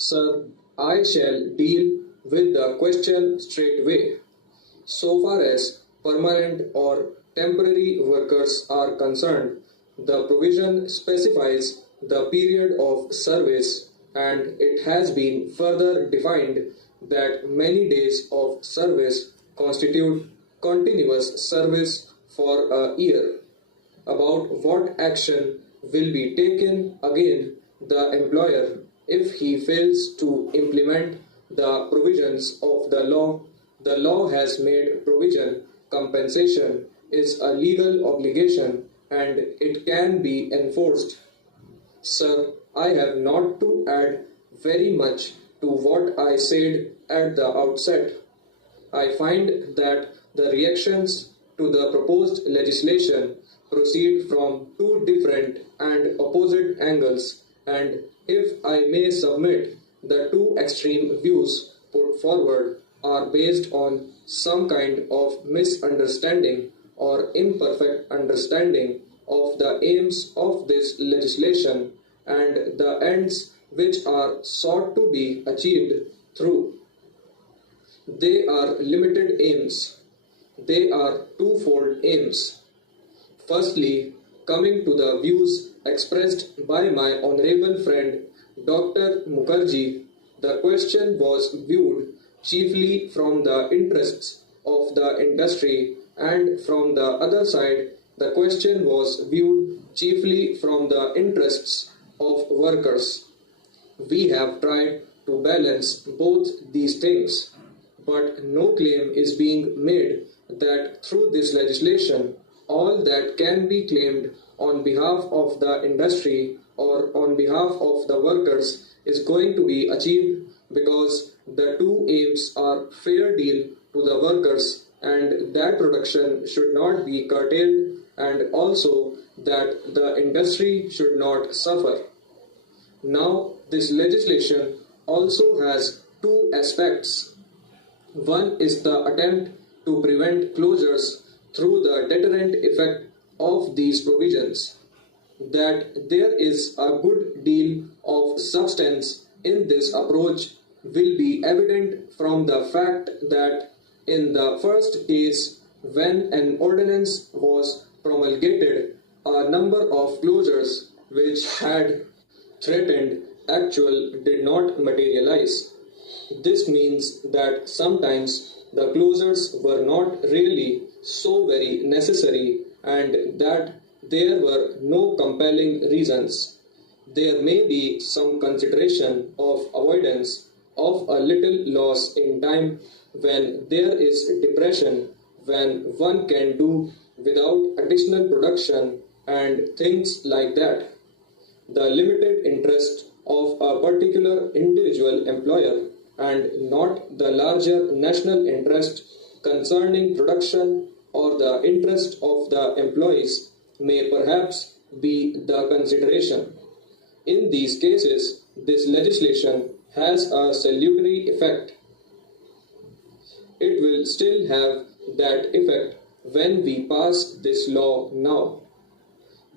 Sir, I shall deal with the question straightway. So far as permanent or temporary workers are concerned, the provision specifies the period of service, and it has been further defined that many days of service constitute continuous service for a year. About what action will be taken against the employer if he fails to implement the provisions of the law. The law has made provision. Compensation is a legal obligation and it can be enforced. Sir, I have not to add very much to what I said at the outset. I find that the reactions to the proposed legislation proceed from two different and opposite angles, and if I may submit, the two extreme views put forward are based on some kind of misunderstanding or imperfect understanding of the aims of this legislation and the ends which are sought to be achieved through. They are limited aims. They are twofold aims. Firstly, coming to the views expressed by my honorable friend Dr. Mukherjee, the question was viewed chiefly from the interests of the industry, and from the other side, the question was viewed chiefly from the interests of workers. We have tried to balance both these things, but no claim is being made that through this legislation all that can be claimed on behalf of the industry or on behalf of the workers is going to be achieved, because the two aims are fair deal to the workers and that production should not be curtailed, and also that the industry should not suffer. Now, this legislation also has two aspects. One is the attempt to prevent closures through the deterrent effect of these provisions. That there is a good deal of substance in this approach will be evident from the fact that in the first case, when an ordinance was promulgated, a number of closures which had threatened actual did not materialize. This means that sometimes the closures were not really so very necessary and that there were no compelling reasons. There may be some consideration of avoidance of a little loss in time when there is depression, when one can do without additional production and things like that. The limited interest of a particular individual employer and not the larger national interest concerning production or the interest of the employees may perhaps be the consideration. In these cases, this legislation has a salutary effect. It will still have that effect when we pass this law now.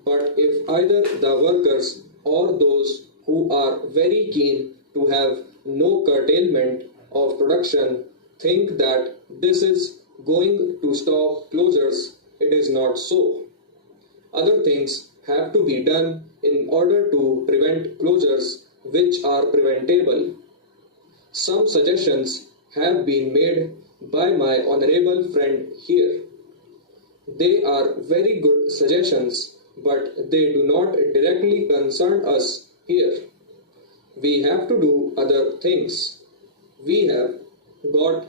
But if either the workers or those who are very keen to have no curtailment of production think that this is going to stop closures, it is not so. Other things have to be done in order to prevent closures which are preventable. Some suggestions have been made by my honorable friend here. They are very good suggestions, but they do not directly concern us here. We have to do other things. We have got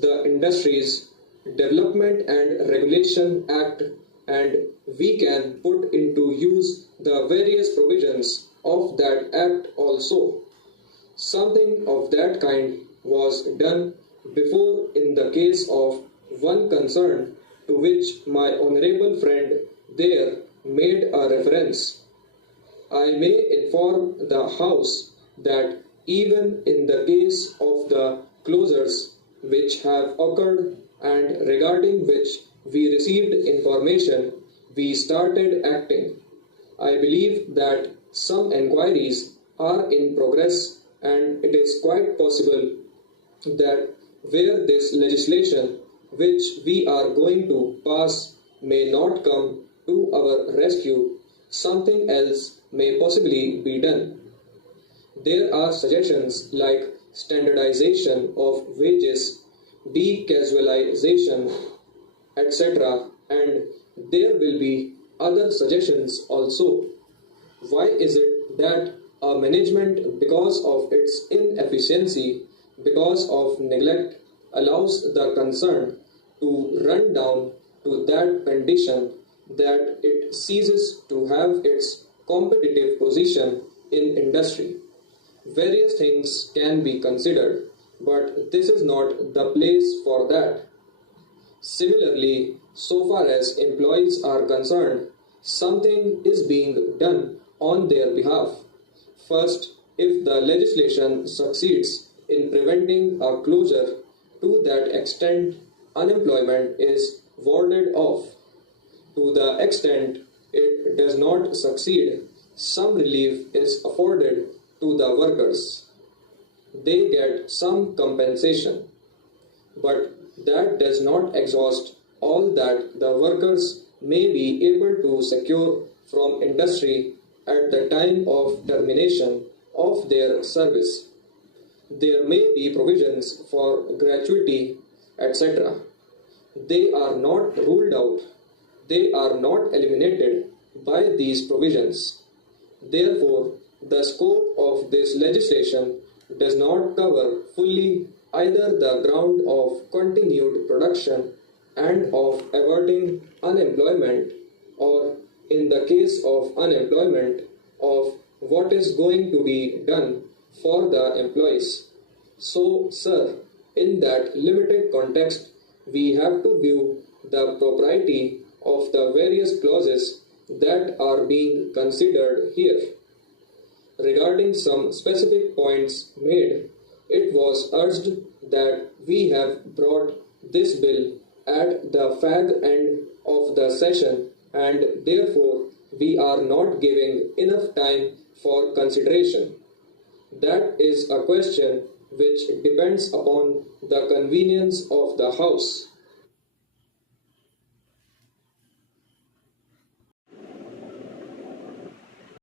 the Industries Development and Regulation Act, and we can put into use the various provisions of that act also. Something of that kind was done before in the case of one concern to which my honorable friend there made a reference. I may inform the House that even in the case of the closures which have occurred and regarding which we received information, we started acting. I believe that some enquiries are in progress and it is quite possible that where this legislation which we are going to pass may not come to our rescue, something else may possibly be done. There are suggestions like standardization of wages, decasualization, etc., and there will be other suggestions also. Why is it that a management, because of its inefficiency, because of neglect, allows the concern to run down to that condition that it ceases to have its competitive position in industry? Various things can be considered, but this is not the place for that. Similarly, so far as employees are concerned, something is being done on their behalf. First, if the legislation succeeds in preventing a closure, to that extent unemployment is warded off. To the extent it does not succeed, some relief is afforded to the workers. They get some compensation, but that does not exhaust all that the workers may be able to secure from industry at the time of termination of their service. There may be provisions for gratuity, etc. They are not ruled out. They are not eliminated by these provisions. Therefore, the scope of this legislation does not cover fully either the ground of continued production and of averting unemployment, or in the case of unemployment, of what is going to be done for the employees. So, sir, in that limited context, we have to view the propriety of the various clauses that are being considered here. Regarding some specific points made, it was urged that we have brought this bill at the fag end of the session, and therefore we are not giving enough time for consideration. That is a question which depends upon the convenience of the House.